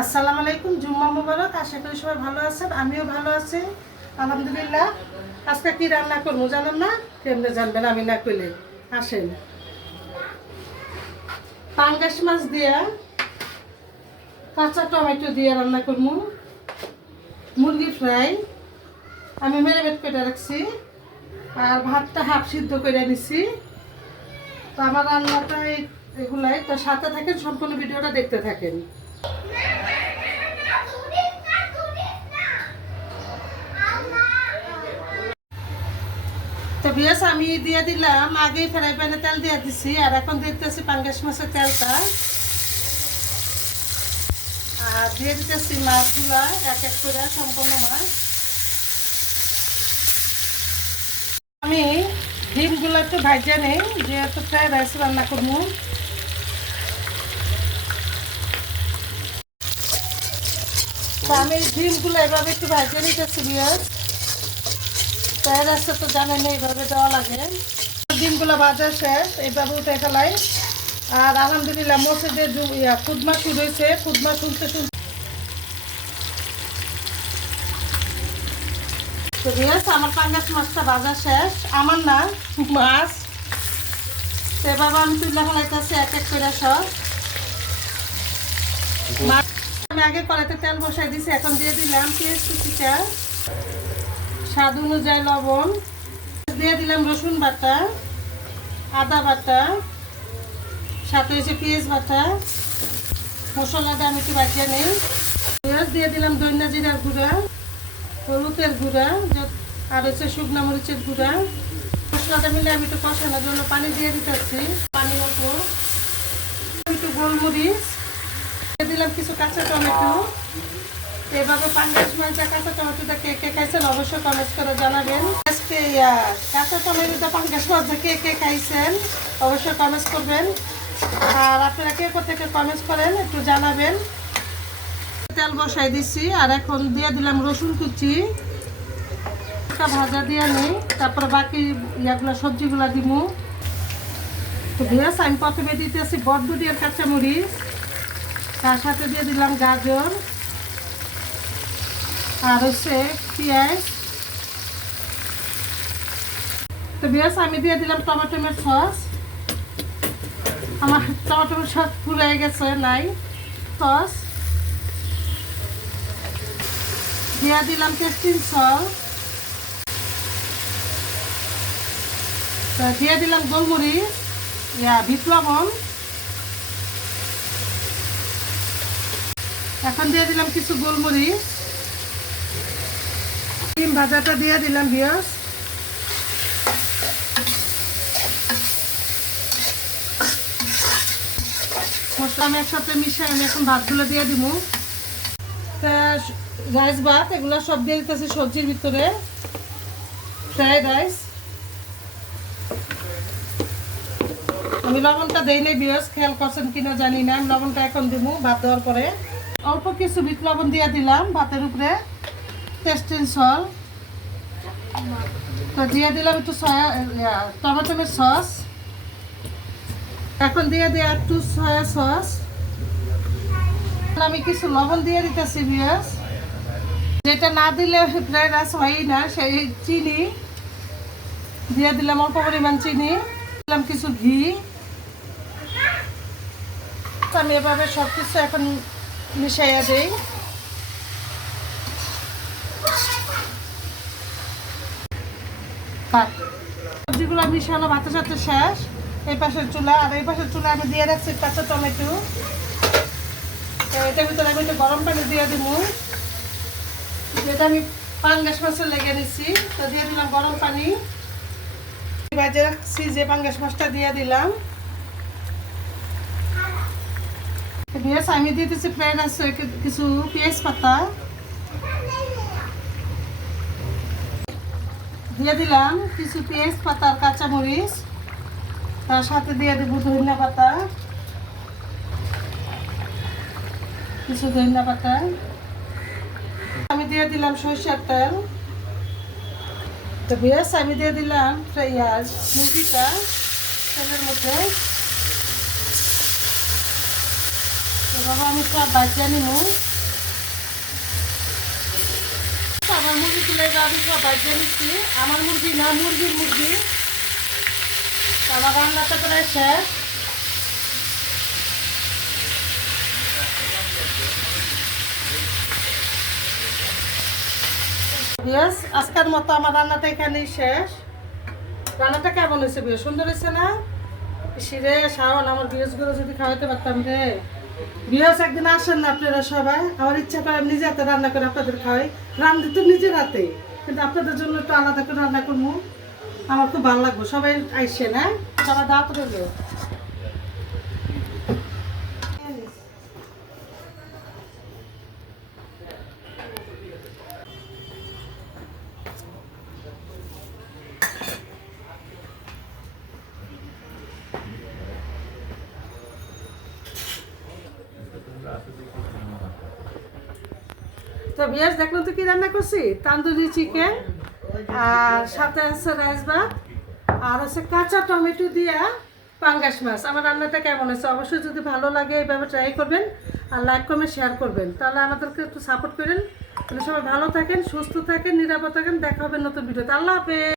আসসালামু আলাইকুম, জুম্মা মুবারক, আশা করি সবাই ভালো আছেন, আমিও ভালো আছি, আলহামদুলিল্লাহ। আজকে কি রান্না করব জানেন না? কেমনে জানবেন আমি না করলে আসেন। পাঙ্গাস মাছ দিয়া কাঁচা টমেটো দিয়ে রান্না করব। মুরগি ফ্রাই। আমি মেরিনেট করে রাখছি। আর ভাতটা হাফ সিদ্ধ করে নিছি। তো আমার রান্নাটা এগুলাই। তো সাথে থাকেন, সম্পূর্ণ ভিডিওটা দেখতে থাকেন। বিয়াস, আমি দিয়ে দিলাম ফ্রাই প্যানে তেল দিয়ে দিছি, আর এখন দিতেছি মাছের তেলটা। আর দিয়ে দিতেছি মাছগুলা, এক এক করে, সম্পূর্ণ মাছ। আমি ডিমগুলো একটু ভাজা নেই, যেহেতু ফ্রাইড রাইস রান্না করব। তো আমি ডিমগুলো এভাবে একটু ভাজা নিতেছি বিয়াস ফ্রাইড রাইসটা তো জানেন এইভাবে দেওয়া লাগে। ডিমগুলো ভাজা শেষ এইভাবে উঠে ফেলাই। আর আলহামদুলিল্লাহ মসজিদের খুদমা শুরু হয়েছে, খুদমা শুনতে শুনতে আমার পাঙ্গাস মাছটা ভাজা শেষ। আমার না, মাছ। তো এভাবে আমি তুলে ফেলাইতেছি এক এক করে সব। আমি আগে কড়াইতে তেল বসাই দিছি, এখন দিয়ে দিলাম পেঁয়াজ কুচিটা। স্বাদ অনুযায়ী লবণ। দিয়ে দিলাম রসুন বাটা, আদা বাটা, সাথে হয়েছে পেঁয়াজ বাটা। মশলাটা আমি একটু বাটিয়ে নিই। পেঁয়াজ দিয়ে দিলাম দইনা জিরার গুঁড়া, হলুদের গুঁড়া আর হচ্ছে শুকনো মরিচের গুঁড়া। মশলাটা মিলে আমি একটু কষানোর জন্য পানি দিয়ে দিতেছি। পানি অল্প। একটু গোলমরিচ। দিলাম কিছু কাঁচা টমেটো। এভাবে পাঙ্গাস মাছটা কাঁচা টমেটোটা কে কে খাইছেন অবশ্যই কমেন্ট করে জানাবেন। আজকে কাঁচা টমেটোটা পাঙ্গাস মাছটা কে কে খাইছেন অবশ্যই কমেন্ট করবেন। আর আপনারা কে থেকে কমেন্ট করেন একটু জানাবেন। তেল বসাই দিছি, আর এখন দিয়ে দিলাম রসুন কুচি। একটা ভাজা দিয়ে নিই তারপরে বাকি ইয়াগুলো, সবজিগুলো দিমু। তো ভিয়াস আমি প্রথমে দিতেছি বটবুটি আর কাঁচামরিচ। তার সাথে দিয়ে দিলাম গাজর, আর হচ্ছে পেঁয়াজ। তো বিয়াস আমি দিয়ে দিলাম টমেটোমের সস। আমার টমেটোমের সস ফুলে গেছে, নাই। সস। দিয়ে দিলাম টেস্টিং সস। দিয়ে দিলাম গোলমরিচ, ইয়া, বিট লবণ। এখন দিয়ে দিলাম কিছু গোলমরিচ। ডিম ভাজাটা দিয়ে দিলাম বিয়াস মশলা আমি একসাথে মিশিয়ে আমি এখন ভাতগুলো দিয়ে দিব। রাইস ভাত, এগুলো সব দিয়ে দিতেছি সবজির ভিতরে। ফ্রাইড রাইস আমি লবণটা দেই নাই বিয়াস খেয়াল করছেন কিনা জানি না। আমি লবণটা এখন দিব ভাত দেওয়ার পরে। অল্প কিছু বিট লবণ দিয়ে দিলাম ভাতের উপরে। টেস্টিং সল তো দিয়ে দিলাম একটু সয়া টমেটোমের সস এখন দিয়ে দিই একটু সয়া সস আমি কিছু লবণ দিয়ে দিতেছি বিয়াস যেটা না দিলে ফ্রাইড রাইস হয়ই না, সেই চিনি। দিয়ে দিলাম অল্প পরিমাণ চিনি। দিলাম কিছু ঘি। আমি এভাবে সব কিছু এখন মিশাইয়া দিই। সবজিগুলো মিশানো ভাতের সাথে শেষ। এই পাশের চুলা আর এই পাশের চুলা আমি দিয়ে রাখছি কাঁচা টমেটো। তো এটার ভিতরে আমি একটু গরম পানি দিয়ে দিব। যেটা আমি পাঙ্গাস মাছের লেগে নিচ্ছি তো দিয়ে দিলাম গরম পানি। বাজে রাখছি যে পাঙ্গাস মাছটা দিয়ে দিলাম। বেশ আমি দিচ্ছি ফ্রাইড রাইস কিছু পেঁয়াজ পাতা দিয়ে দিলাম কিছু পেঁয়াজ পাতা আর কাঁচামরিচ তার সাথে দিয়ে দেবো ধনিয়া পাতা কিছু ধনিয়া পাতা আমি দিয়ে দিলাম সরষের তেল তো বেশ আমি দিয়ে দিলাম মুরগিটা তেলের মধ্যে আমি সব আমি সব নিচ্ছি। আমার মুরগি না মুরগি। আমার প্রায় শেষ। আজকের মতো আমার রান্নাটা এখানেই শেষ। রান্নাটা কেমন হয়েছে বিয়ে? সুন্দর হয়েছে না? শিরে শাওন, আমার বিয়েসগুলো যদি খাওয়াতে পারতাম রে। বিয়েস একদিন আসেন না আপনারা সবাই? আমার ইচ্ছা করে আমি নিজে হাতে রান্না করে আপনাদের খাওয়াই। রান্ধি তো নিজের হাতে, কিন্তু আপনাদের জন্য একটু আলাদা করে রান্না করব। আমার খুব ভালো লাগবে। সবাই আইসেন হ্যাঁ? সবাই দাঁত রইল। তো বিয়াস দেখল তো কি রান্না করছি? তান্দুরি চিকেন আর সাথে আছে রাইস ভাত আর আছে কাঁচা টমেটো দিয়া পাঙ্গাস মাছ। আমার রান্নাটা কেমন হয়েছে? অবশ্যই যদি ভালো লাগে এইভাবে ট্রাই করবেন আর লাইক কমেন্ট শেয়ার করবেন। তাহলে আমাদেরকে একটু সাপোর্ট করেন। তাহলে সবাই ভালো থাকেন, সুস্থ থাকেন, নিরাপদ থাকেন। দেখা হবে নতুন ভিডিওতে আল্লাহ হাফেজ।